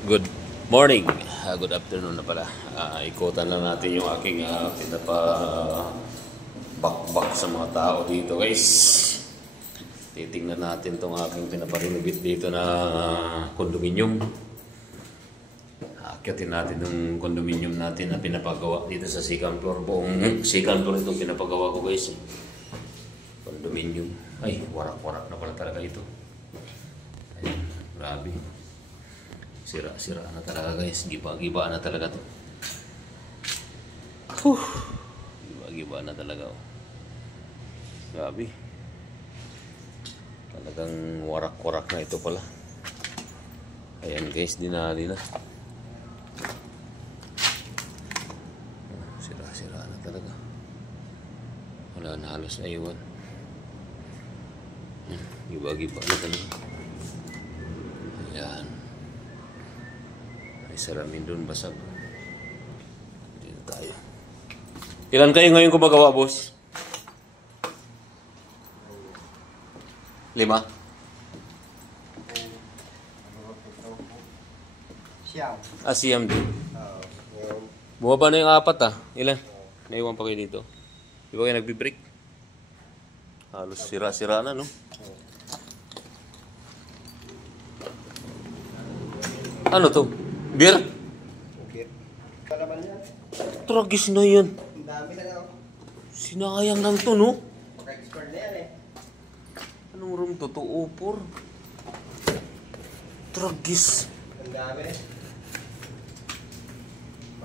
Good morning. Good afternoon na pala. Ikutan lang natin yung aking pinapa-bakbak sa mga tao dito, guys. Titingnan natin tong aking pinaparinovate dito na condominium. Akyatin natin yung condominium natin na pinapagawa dito sa second floor. Buong second floor itong pinapagawa ko, guys. Condominium. Ay, warak-warak na pala talaga ito. Ayun, grabe. Sira-sira na talaga, guys. Giba-giba na talaga to. Giba-giba na talaga. Oh. Grabe. Talagang warak-warak na ito pala. Ayan, guys, dinali na. Sira-sira na talaga. Wala na halos na iwan. Giba-giba na talaga. Ayan. May salamin doon basag. Dito tayo. Ilan kayo ngayon gumagawa, boss? 5? Siyam. Siyam din. Bumaba na yung 4 Ilan? Naiwan pa kayo dito? Di ba kayo nagbe-break? Halos sira-sira na, no? Ano to? Beer? Okay. Palaman yan. Tragis na yan. Ang dami na nga. Sinayang lang to, no? Paka-expert na yan eh. Anong room to? 204. Tragis. Ang dami.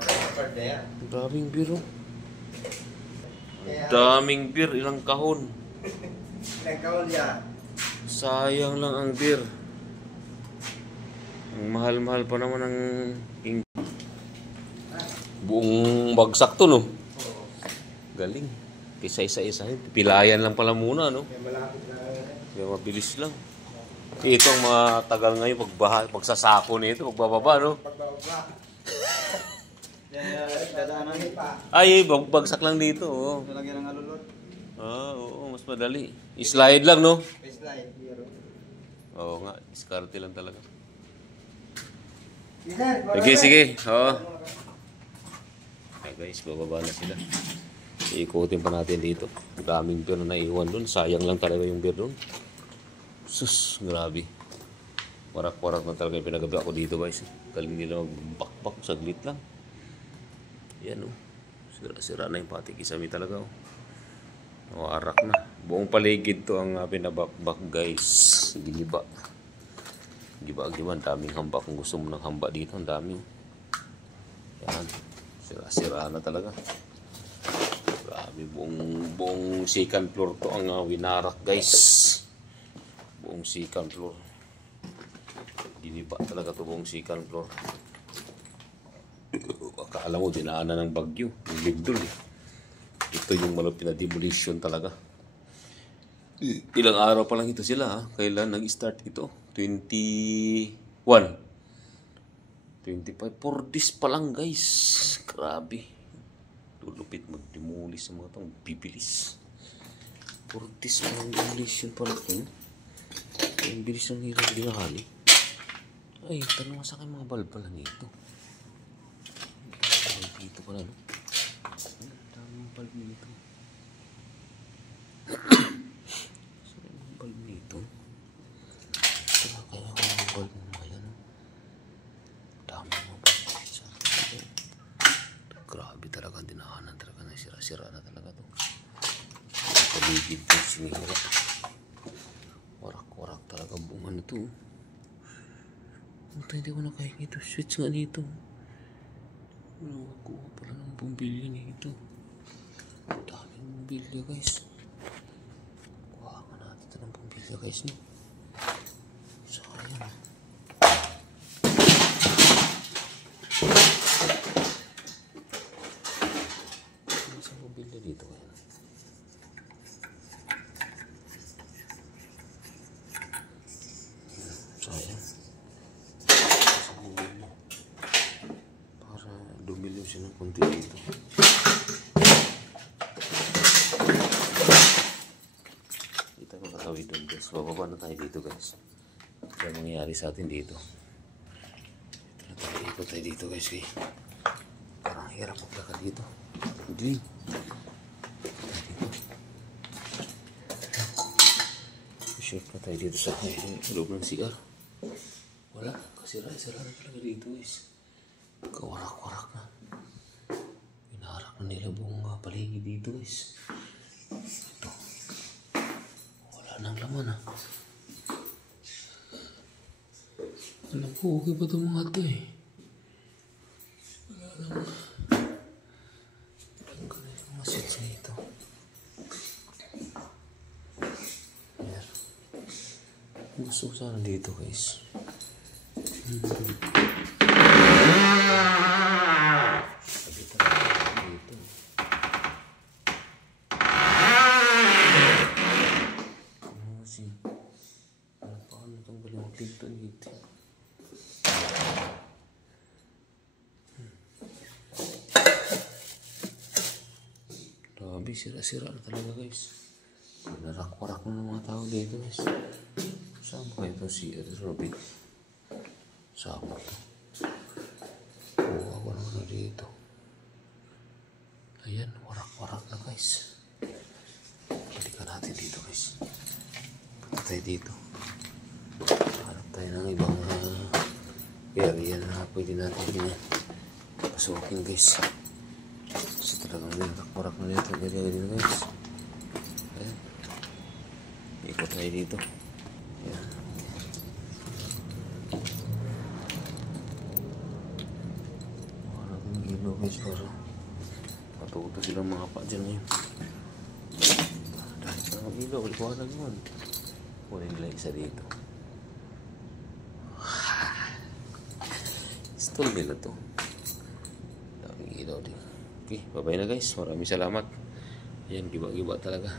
Paka-expert na yan. Daming beer, oh. Kaya, Daming beer. Ilang kahon. nagkawal yan. Sayang lang ang beer. Ang mahal-mahal pa naman ang buong bagsak to, no? Galing. Kaysa isa-isahin. Pilayan lang pala muna, no? Kaya malapit na yan. Kaya mabilis lang. Ito ang matagal ngayon pagsasako nito, pagbababa, no? Pagbaba. Dadaanan pa. Ay, bagsak lang dito, oh. Lalagyan ng alulot. Oo, mas madali. Slide lang, no? Slide. Oo nga, diskarte lang talaga. Sige. Oo. Okay, guys, bababa na sila. Iikutin pa natin dito. Daming beer na naiwan doon. Sayang lang talaga yung beer doon. Sus, grabe. Warak-warak na talaga yung pinagawa ko dito, guys. Galing nila magbakbak, saglit lang. Yan, oh. Sira-sira na yung pati kisame talaga, oh. Warak na. Buong paligid to ang pinabakbak, guys. Giba. Giba-giba. Ang daming hamba. Kung gusto mo ng hamba dito, ang daming. Yan. Sira-sira na talaga. Grabe. Buong second floor to ang winarak, guys. Buong second floor. Giniba talaga to buong second floor. Akala mo, dinaanan ng bagyo. Yung ligdol, eh. Ito yung malapit na demolition talaga. Ilang araw pa lang ito sila, ha? Kailan nag-start ito? 21. 25. 4 days pa lang, guys. Grabe. Lulupit mag-demolish sa mga itong bibilis. 4 days pa lang demolition pa lang. Ang bilis ng hirap dinahali. Ay, tanong sa akin mga balbal lang ito. Dito pala, no? Daming bulb nito. Saan yung bulb nito? Saan kaya ko yung bulb na yan? Daming mga bulb. Grabe talaga ang dinahanan talaga na sira-sira na talaga to. Paligid ko sinira. Warak-warak talaga buong ano to. Hindi ko na kaya nito. Switch nga dito. Nakuha pala ng bumbilya nito. Daming bumbilya, guys. Kuha nga natin ito ng bumbilya, guys. No? Sayang. Ano sa bumbilya dito, kaya? Sayang. Dumilim siya ng konti dito. Kita ko katawid doon, guys. Bababa na tayo dito, guys. Kaya mangyayari sa atin dito. Ito Ikot tayo dito guys. Okay. Parang hirap maglakad dito. Dilim. Shortcut tayo dito sa loob ng CR. Wala. Kasira-sira na talaga dito guys. Kawarak-warak na. Pinaharak na nila buong paligid dito guys. Ito. Wala nang laman ah. Alam ko okay pa itong mga ito eh. Wala nang... Alam ko na yung mga sets na ito. Ayan. Gusto ko sana dito guys. Grabe, sira-sira na talaga guys. Narak-warak na ng mga tao dito guys. Saan ba ito si Robin? Saan ba ito? Ako naman na dito. Ayan, warak-warak na guys. Balikan natin dito guys. Punta tayo dito. Hanap tayo ng ibang area na pwede natin pasukin guys. Kasi talagang warak-warak na dito. Ganyan guys. Ayan. Ikot tayo dito. Ayan. Maraming gilo guys. Para matuto silang mga pa dyan ngayon. Dahil sa mga gilo, waliwanag naman. Kunin nila isa dito. Stall nila to. Daming ilaw din. Okay, bye-bye na guys. Maraming salamat. Ayan, giba-giba talaga.